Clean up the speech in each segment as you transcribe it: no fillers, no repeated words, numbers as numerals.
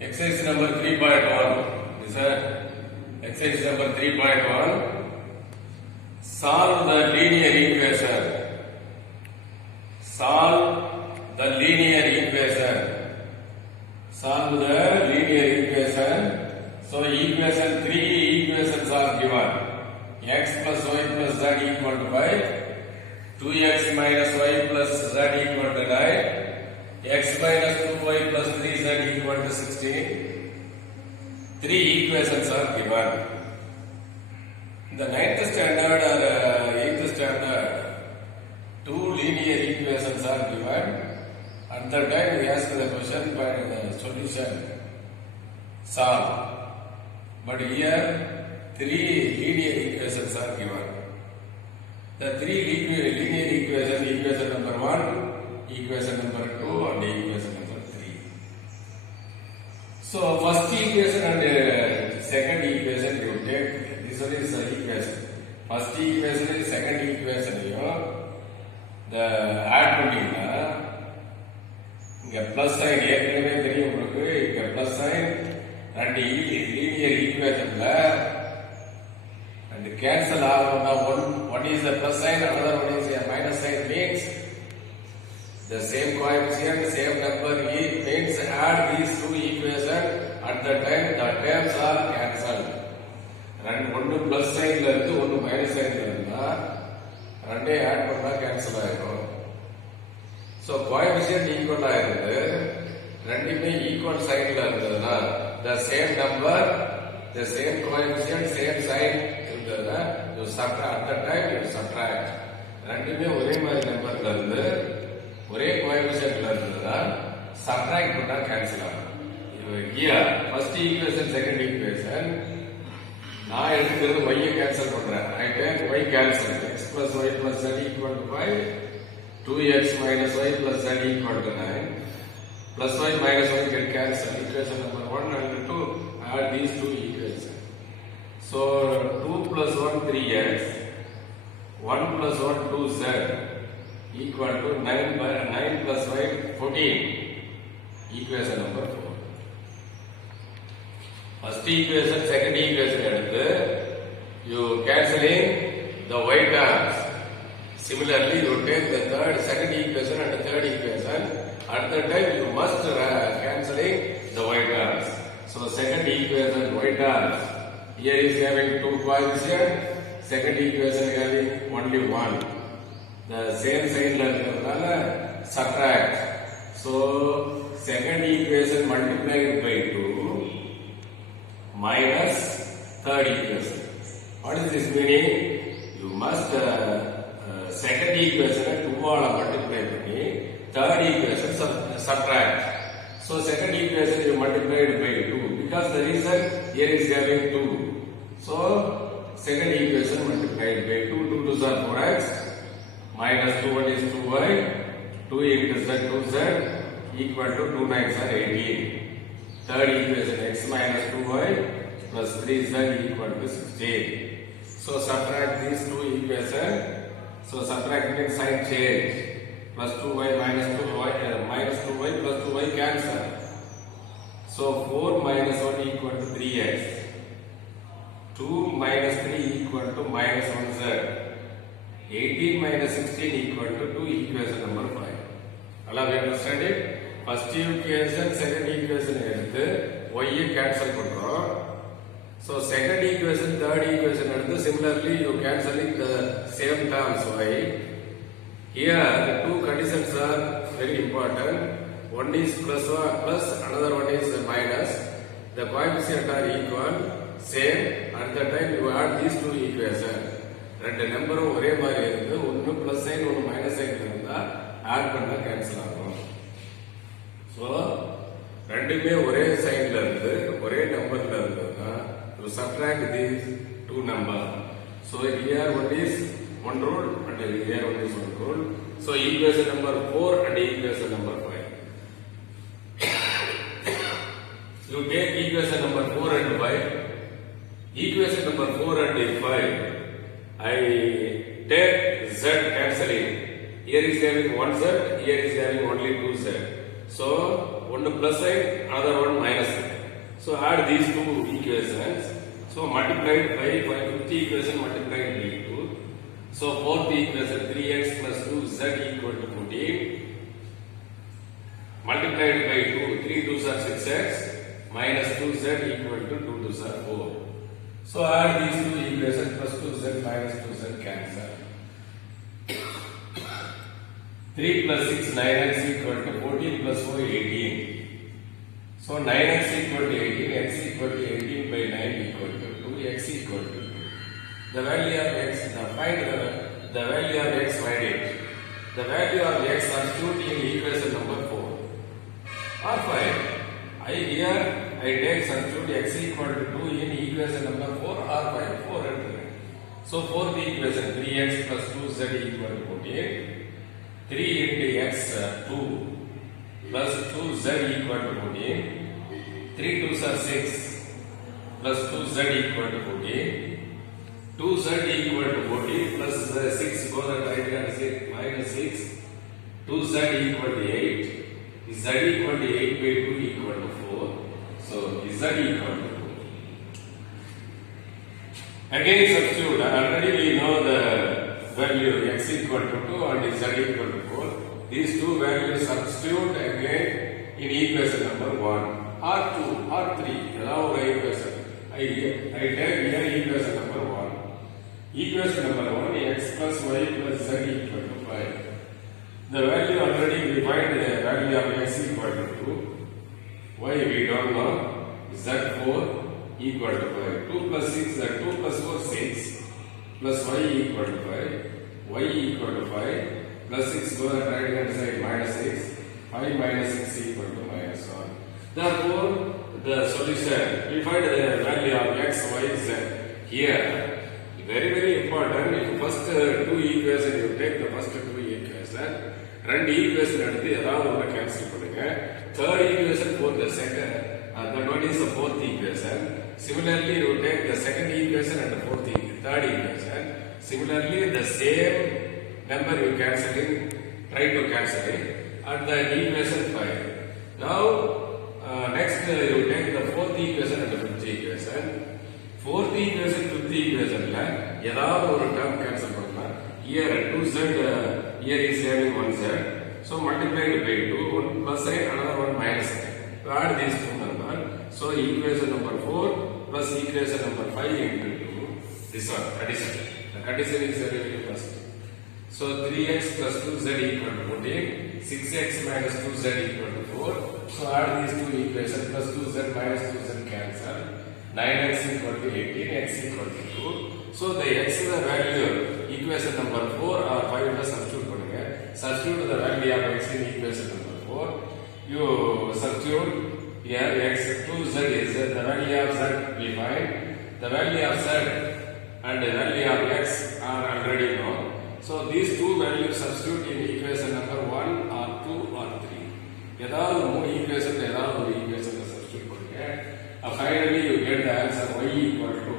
Exercise number 3.1. This is exercise number 3.1. Solve the linear equation. Solve the linear equation. Solve the linear equation. So equation 3 equations are given. X plus y plus z equal to 5. 2x minus y plus z equal to 9. X minus 2y plus 3z equal to 16. Three equations are given. In the 9th standard or 8th standard, two linear equations are given. At that time we ask the question, find the solution, solve. But here three linear equations are given. The three linear equations, equation number 1, equation number 2 and equation number 3. So first equation and second equation you take. This one is the equation. First equation and second equation the add பண்ணினா இங்க plus sign ஏற்கனவே தெரியும் உங்களுக்கு. இங்க plus sign ரெண்டு linear equationல and cancel ஆகும்னா one is a plus sign, another one is a minus sign, means the same coefficient, same number, it means add these two equations at the time the terms are cancelled. ஒன்று plus சைன்ல இருந்து ஒன்று minus சைன்ல இருந்தா ரெண்டே add பண்ணா cancel ஆயிடும். So coefficient ஈக்குவலா இருந்து ரெண்டுமே ஈக்குவல் சைன்ல இருந்ததுன்னா the same number, the same coefficient, same sign இருந்ததுன்னா you subtract at the time you subtract. ரெண்டுமே ஒரே மாதிரி நம்பர்ல இருந்து ஒரே கோஎஃபிஷியன்ட்ல இருந்ததுன்னா சப்ட்ராக்ட் பண்ணா கேன்சல் ஆகும். here first equation second equation நான் எடுக்கிறது y கேன்சல் பண்றேன். I take y cancel. X plus y plus z equal to 5. 2x minus y plus z equal to 9. Plus y minus y get cancel. Equation number 1 and 2. Add these two equations. So 2 plus 1 3x. 1 plus 1 2z equal to 9 plus y 14. Equation number 4. First equation, second equation எடுத்து you cancelling the y terms. Similarly, you take the second equation and the third equation. At that time, you must cancelling the y terms. So second equation y terms. Here is having two coefficients. Second equation having only one. The same sign இருக்கிறதுனால subtract. So second equation multiplied by 2 minus third equation. What is this meaning? You must second equation 2 ஆல multiply பண்ணி third equation subtract. So second equation you multiplied by 2 because the reason here is having 2. So second equation multiplied by 2. 2 2s are 4x minus 2 1 is 2y. 2 into z 2z equal to 2 9s are 18. Third equation x minus 2y plus 3z equal to 16. So subtract these two equations. So subtract means sign change. Plus 2y minus 2y plus 2y cancel. So 4 minus 1 equal to 3x. 2 minus 3 equal to minus 1z. 18 minus 16 equal to 2, equation number 5. All of you understand it? First equation, second equation எடுத்து y cancel பண்றோம். So second equation, third equation எடுத்து similarly you cancelling the same terms y. Here the two conditions are very important. One is plus, another one is minus. The coefficient are equal, same. At the time you add these two equations. ரெண்டு நம்பரும் ஒரே மாதிரி இருந்து ஒன்னு plus sign ஒன்னு minus sign இருந்தா add பண்ணா cancel ஆகும். ஸோ ரெண்டுமே ஒரே சைன்ல இருந்து ஒரே நம்பர்ல இருந்ததுன்னா you subtract these two number. So here one is one rule and here one is one rule. So equation number 4 and equation number 5. You take equation number 4 and 5. Equation number 4 and 5. I take z cancelling. Here is having 1z, here is having only 2z. So one plus sign, another one minus sign. So add these two equations. So multiplied by fifth equation multiplied by 2. So fourth equation 3x plus 2z equal to 14. Multiplied by 2, 3 2s are 6x minus 2z equal to 2 2s are 4. So add these two equations plus 2z minus 2z cancel. 3 plus 6 9x equal to 14 plus 4 18. So 9x equal to 18, x equal to 18 by 9 equal to 2, x equal to 2. The value of x, find the value of x, find it. The value of x substitute in equation number 4 or 5. Here I take substitute x equal to 2 in equation number 4 or 5, 4 enter. So fourth equation 3x plus 2z equal to 14. 3 into x 2 plus 2z equal to 14. 3 2s are 6 plus 2z equal to 14. 2z equal to 14 plus 6 goes at right hand side minus 6. 2z equal to 8. Z equal to 8 by 2 equal to 4. So Z equal to 2. Again substitute. Already we know the value x equal to 2 and z equal to 4. These two values substitute again in equation number 1 or 2 or 3. Allow equation. I take here equation number 1. Equation number 1 x plus y plus z equal to 5. The value already we find the value of x equal to 2. Y we don't know. Z4 equal to 5. 2 plus 6 2 plus 4 6 plus y equal to 5. Y equal to 5 plus 6 go at right hand side minus 6. 5 minus 6 equal to minus 1. Therefore, the solution, we find the value of x, y, z. Here, very, very important. If first two equations, you take the first two equations, ரெண்டு equation எடுத்து ஏதாவது ஒன்று cancel பண்ணுங்க. Third equation for the second, that one is the fourth equation. Similarly, you take the second equation and the third equation. Similarly, the same number you cancel it, try to cancel it at the equation 5. Now, next you take the fourth equation and the fifth equation. Fourth equation, fifth equation la ஏதாவது ஒரு term cancel பண்ணலாம். Here 2z here is having 1z. So multiplied by 2, 1 plus sign, another 1 minus sign. So add these two numbers. So equation number 4 plus equation number 5 into 2. This one addition. The condition is very, very first. So 3x plus 2z equal to 14. 6x minus 2z equal to 4. So add these two equations plus 2z minus 2z cancel. 9x equal to 18, x equal to 2. So the x is the value, equation number 4 or 5 la substitute பண்ணுங்க. Substitute the value of x in equation number 4. You substitute here x 2z is the value of z we find. The value of z and the value of x are already known. So these two values substitute in equation number 1 or 2 or 3. ஏதாவது மூணு equation ஏதாவது ஒரு equation substitute பண்ணுங்க. Finally you get the answer y equal to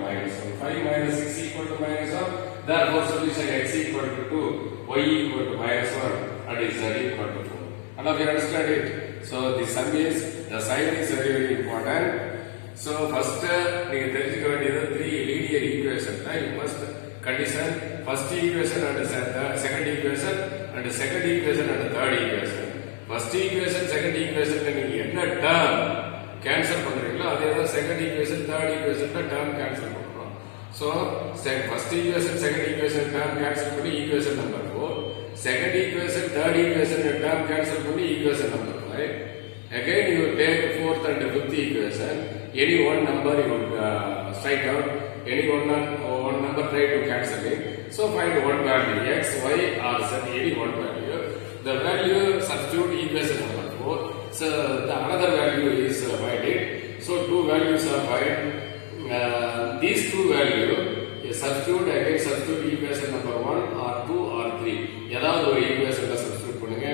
minus 1. 5 minus 6 equal to minus 1. Therefore solution x equal to 2, y equal to minus 1 and z equal to 4. And now you understand it. So the sum is, the sign is very, very important. So first நீங்க தெரிஞ்சுக்க வேண்டியது 3 linear equation. You must condition first equation and second equation and second equation and third equation. First equation, second equation நீங்க என்ன term cancel பண்றீங்களோ அதே தான் second equation third ஈக்குவேஷன்ல term cancel பண்றோம். So first equation second equation term cancel பண்ணி equation number 4, second equation third equation term cancel பண்ணி equation number 5. Again you take fourth and fifth equation, any one number you strike out, any one number try to cancel it. So find one value x, y or z, any one value. The value substitute equation number 4. So the another value is divided. So two values are divided. These two values substitute again, substitute equation number 1 or 2 or 3. ஏதாவது ஒரு equation substitute பண்ணுங்க.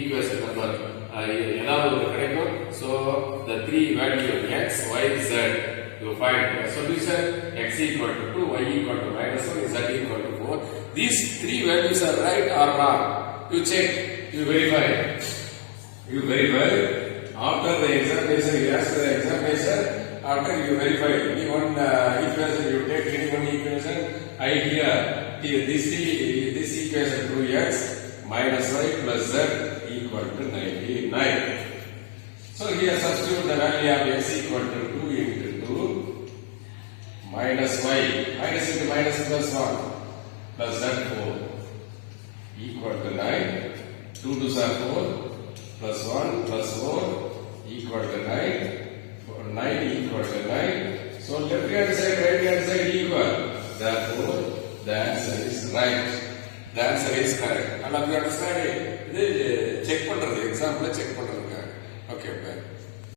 Equation number ஏதாவது ஒரு கிடைக்கும். So the three value x, y, z you find the solution. X equal to 2, y equal to minus 1, z equal to 4. These three values are right or wrong? You check, you verify. You verify. After the examination, you ask the after you verify any one equation, you take any one equation. I here this equation 2x minus y plus z equal to 99. So here substitute the value of x equal to 2 into 2 minus y minus into minus plus 1 plus z 4 equal to 9. 2 to 4 plus 1 plus 4 equal to 9. 9 equal to 9. So left hand side, right hand side equal. Therefore, the answer is right. The answer is correct. And you understand it? Check பண்றது example check பண்றதுக்கு. Okay, bye.